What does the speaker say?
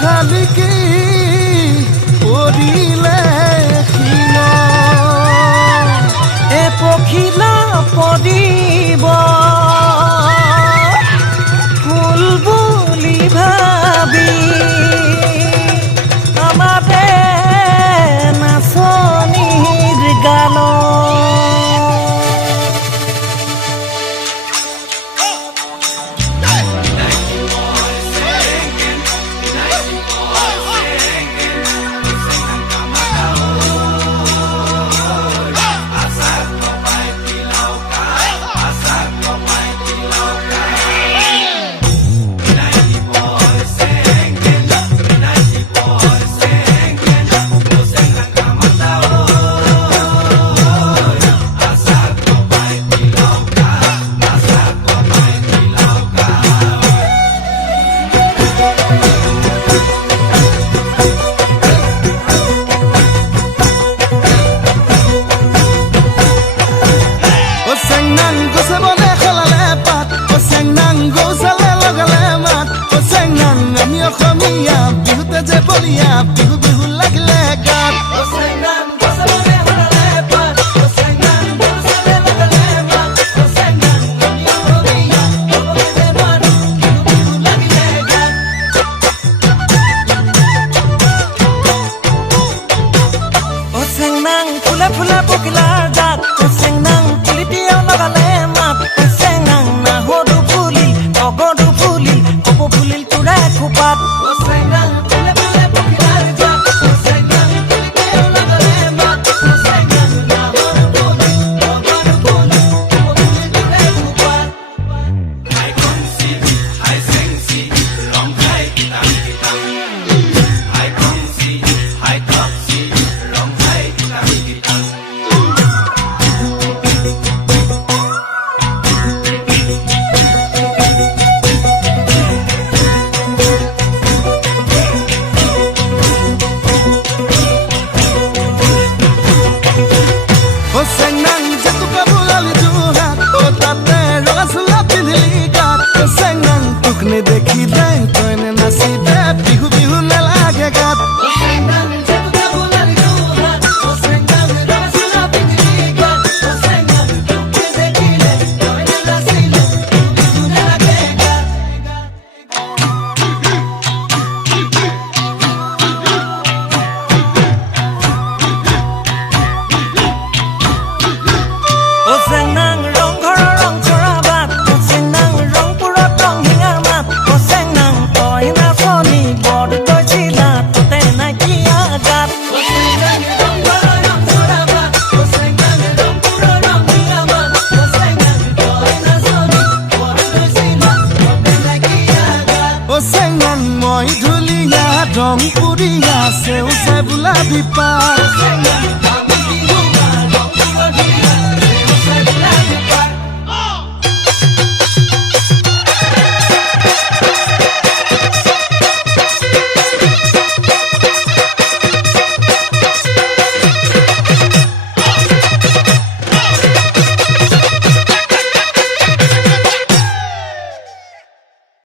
খালি কি পৰিলে ক্ষীণ এ পখিলা পৰিব ফুল বুলি ভাবি আমাৰে নাচনিৰ গানত বিহু বিহু লাগিলে গাত ফুলে ফুলে পখিলাৰ জাত চেংনাং পুলি পিয়াও লগালে মাত চেংনাং নাহৰু ফুলিল অগৰু ফুলিল কপৌ ফুলিল তোৰা খোপাত দেখি দেই তইনে নাচি দে বিহু বিহু নালাগে গাত মই ধুলিয়া ৰং পুৰিয়া সেউজে বোলা বিপা